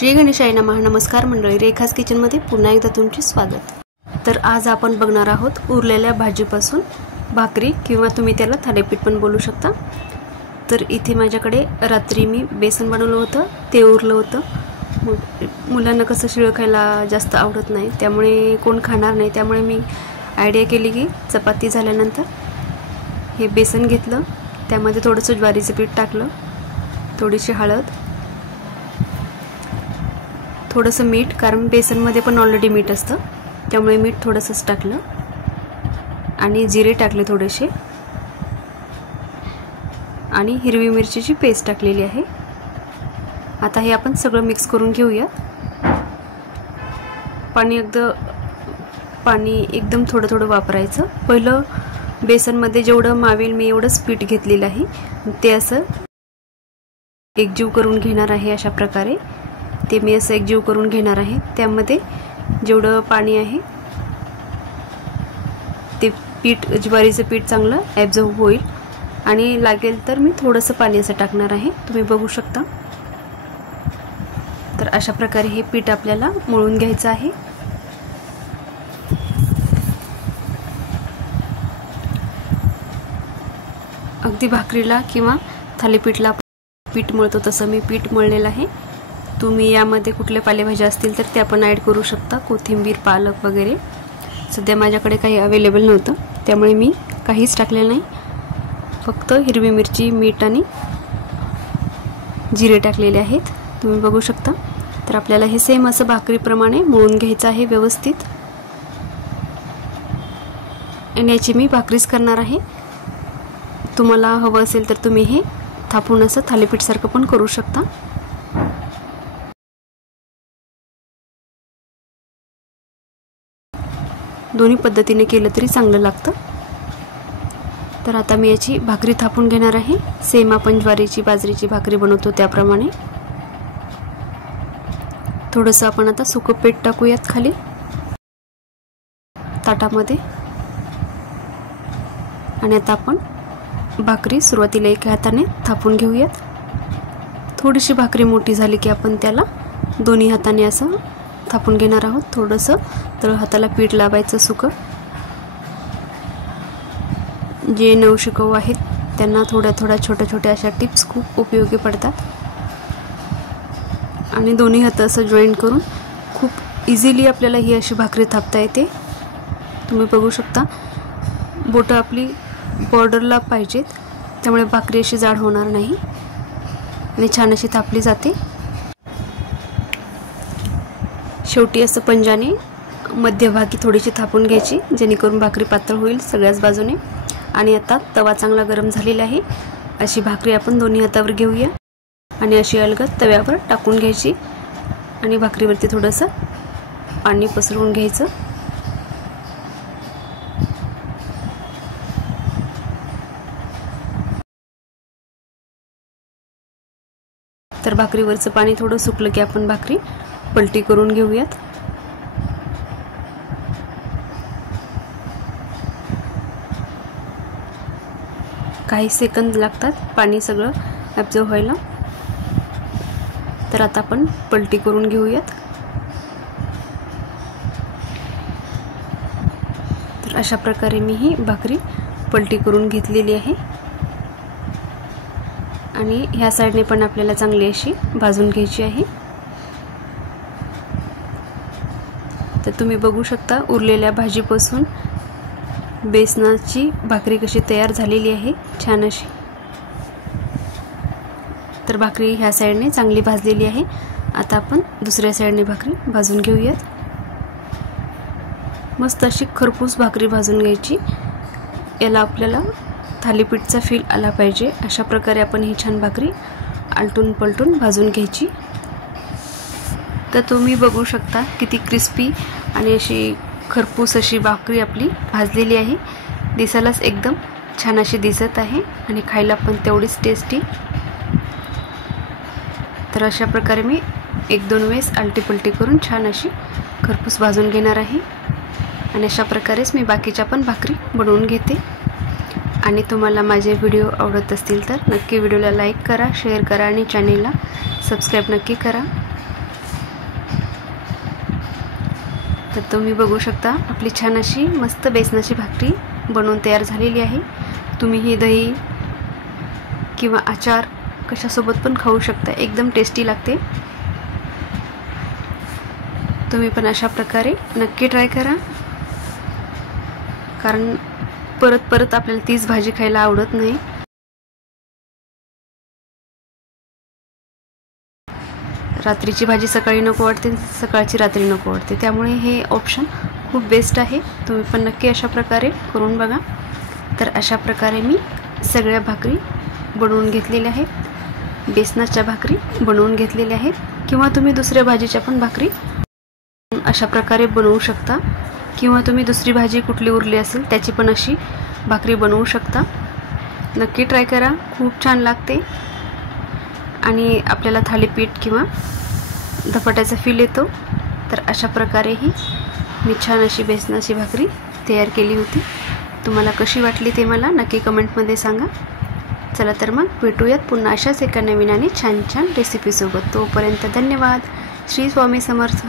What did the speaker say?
श्री गणेशाय नमः। नमस्कार मंडळी, रेखास किचनमध्ये पुन्हा एकदा तुमचे स्वागत। तर आज आपण बघणार आहोत उरलेल्या भाजीपासून भाकरी किंवा तुम्ही त्याला थालीपीठ पण बोलू शकता। तर इथे माझ्याकडे रात्री मी बेसन बनवलं होतं, ते उरलं होतं। मुलांना कसं शिळं खायला जास्त आवडत नाही, त्यामुळे कोण खाणार नाही, त्यामुळे मी आयडिया केली की चपाती झाल्यानंतर हे बेसन घेतलं, त्यामध्ये थोडंसं ज्वारीचं पीठ टाकलं, थोडीशी हळद, थोडंसं मीठ, कारण बेसनमध्ये पण ऑलरेडी मीठ असतं त्यामुळे मीठ थोडंसंच टाकलं, आणि जिरे टाकले थोडेसे, आणि हिरवी मिरचीची पेस्ट टाकलेली आहे। आता हे आपण सगळं मिक्स करून घेऊया। पाणी एकदम थोडं थोडं वापरायचं। पहिलं बेसनमध्ये जेवढं मावेल मी एवढंच पीठ घेतलेलं आहे, ते असं एकजीव करून घेणार आहे। अशा प्रकारे ते मी असं एकजीव करून घेणार आहे। त्यामध्ये जेवढं पाणी आहे ते पीठ, ज्वारीचं पीठ चांगलं ॲब्झॉर्ब होईल, आणि लागेल तर मी थोडंसं पाणी असं टाकणार आहे, तुम्ही बघू शकता। तर अशा प्रकारे हे पीठ आपल्याला मळून घ्यायचं आहे। अगदी भाकरीला किंवा थालीपीठला पीठ मळतो तसं मी पीठ मळलेलं आहे। तुम्ही यामध्ये कुठल्या पालेभाज्या असतील तर त्या पण ॲड करू शकता, कोथिंबीर, पालक वगैरे। सध्या माझ्याकडे काही अवेलेबल नव्हतं त्यामुळे मी काहीच टाकलेलं नाही, फक्त हिरवी मिरची, मीठ आणि जिरे टाकलेले आहेत, तुम्ही बघू शकता। तर आपल्याला हे सेम असं भाकरीप्रमाणे मळून घ्यायचं आहे व्यवस्थित, आणि याची मी भाकरीच करणार आहे। तुम्हाला हवं असेल तर तुम्ही हे थापून असं थालीपीठसारखं पण करू शकता। दोन्ही पद्धतीने केलं तरी चांगलं लागतं। तर आता मी याची भाकरी थापून घेणार आहे, सेम आपण ज्वारीची, बाजरीची भाकरी बनवतो त्याप्रमाणे। थोडंसं आपण आता सुकं पीठ टाकूयात खाली ताटामध्ये, आणि आता आपण भाकरी सुरुवातीला एका हाताने थापून घेऊयात। थोडीशी भाकरी मोठी झाली की आपण त्याला दोन्ही हाताने असं थापून घेणार आहोत। थोडंसं तर हाताला पीठ लावायचं सुकं। जे नवशिकऊ आहेत त्यांना थोड्या छोट्या अशा टिप्स खूप उपयोगी पडतात, आणि दोन्ही हात असं जॉईंट करून खूप इझिली आपल्याला ही अशी भाकरी थापता येते, तुम्ही बघू शकता। बोटं आपली बॉर्डरला पाहिजेत, त्यामुळे भाकरी अशी जाड होणार नाही आणि छान अशी थापली जाते। शेवटी असं पंजाने मध्यभागी थोडीशी थापून घ्यायची, जेणेकरून भाकरी पातळ होईल सगळ्याच बाजूने। आणि आता तवा चांगला गरम झालेला आहे, अशी भाकरी आपण दोन्ही हातावर घेऊया आणि अशी अलगद तव्यावर टाकून घ्यायची, आणि भाकरीवरती थोडंसं पाणी पसरवून घ्यायचं। तर भाकरीवरचं पाणी थोडं सुकलं की आपण भाकरी पलटी करून घेऊयात। काही सेकंद लागतात पाणी सगळं ॲब्झॉर्ब व्हायला। तर आता आपण पलटी करून घेऊयात। तर अशा प्रकारे मी ही भाकरी पलटी करून घेतलेली आहे, आणि ह्या साईडने पण आपल्याला चांगली अशी भाजून घ्यायची आहे। तर तुम्ही बघू शकता उरलेल्या भाजीपासून बेसनाची भाकरी कशी तयार झालेली आहे, छान अशी। तर भाकरी ह्या साईडने चांगली भाजलेली आहे। आता आपण दुसऱ्या साईडने भाकरी भाजून घेऊयात। मस्त अशी खरपूस भाकरी भाजून घ्यायची, याला आपल्याला थालीपीठचा फील आला पाहिजे। अशा प्रकारे आपण ही छान भाकरी आलटून पलटून भाजून घ्यायची। तर तुम्ही बघू शकता किती क्रिस्पी आणि अशी खरपूस अशी भाकरी आपली भाजलेली आहे। दिसायलाच एकदम छान अशी दिसत आहे, आणि खायला पण तेवढीच टेस्टी। तर अशा प्रकारे मी एक दोन वेळेस आलटी पलटी करून छान अशी खरपूस भाजून घेणार आहे, आणि अशा प्रकारेच मी बाकीच्या पण भाकरी बनवून घेते। आणि तुम्हाला माझे व्हिडिओ आवडत असतील तर नक्की व्हिडिओला लाईक करा, शेअर करा, आणि चॅनेलला सबस्क्राईब नक्की करा। तर तुम्ही बघू शकता आपली छान अशी मस्त बेसनाची भाकरी बनवून तयार झालेली आहे। तुम्ही ही दही किंवा आचार कशासोबत पण खाऊ शकता, एकदम टेस्टी लागते। तुम्ही पण अशा प्रकारे नक्की ट्राय करा, कारण परत परत आपल्याला तीच भाजी खायला आवडत नाही। रात्रीची भाजी सकाळी नको वाटते, सकाळची रात्री नको वाटते, त्यामुळे हे ऑप्शन खूप बेस्ट आहे। तुम्ही पण नक्की अशा प्रकारे करून बघा। तर अशा प्रकारे मी सगळ्या भाकरी बनवून घेतलेल्या आहेत, बेसनाच्या भाकरी बनवून घेतलेल्या आहेत, किंवा तुम्ही दुसऱ्या भाजीच्या पण भाकरी अशा प्रकारे बनवू शकता, किंवा तुम्ही दुसरी भाजी कुठली उरली असेल त्याची पण अशी भाकरी बनवू शकता। नक्की ट्राय करा, खूप छान लागते आणि आपल्याला थालीपीठ किंवा धपाट्याचा फील येतो। तर अशा प्रकारे ही मी छान अशी बेसनाची भाकरी तयार केली होती। तुम्हाला कशी वाटली ते मला नक्की कमेंटमध्ये सांगा। चला तर मग भेटूयात पुन्हा अशाच एका नवीन आणि छान छान रेसिपीसोबत। तोपर्यंत धन्यवाद। श्री स्वामी समर्थ।